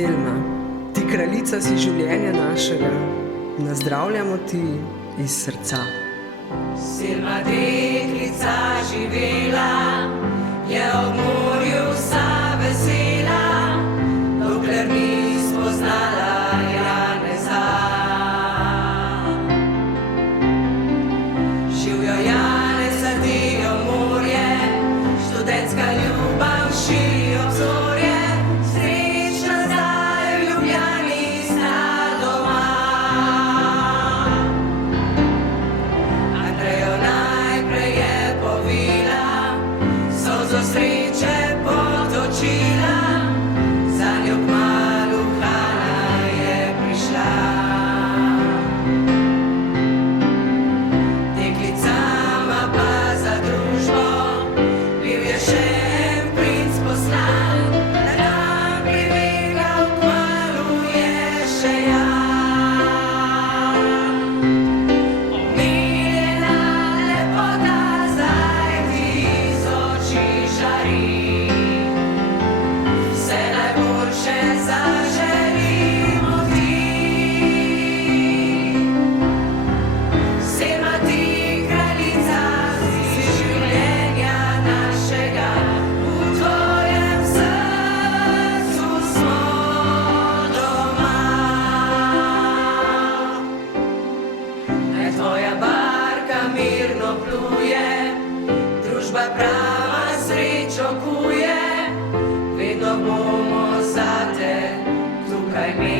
Selma, ti kraljica si življenja našega, nazdravljamo ti iz srca. Selma, deklica živela, je ob morju vsa vesela, dokler ni spoznala Janeza. Živjo Janez, adijo morje, študentska ljubav širi obzorje, srečna zdaj v Ljubljani sta doma. Andrejo najprej je povila, solzo sreče potočila, za njo kmalu Hana je prišla. Deklicama pa za družbo bil je še en princ poslan, na dan pribegal kmalu je še Jan. Omiljena lepota zdaj ti iz oči žari, vse najboljše zaželimo ti. Selma, ti kraljica si življenja našega, v tvojem srcu smo doma. Naj tvoja barka mirno pluje, družba prava srečo kuje, vedno bomo zate tukaj mi.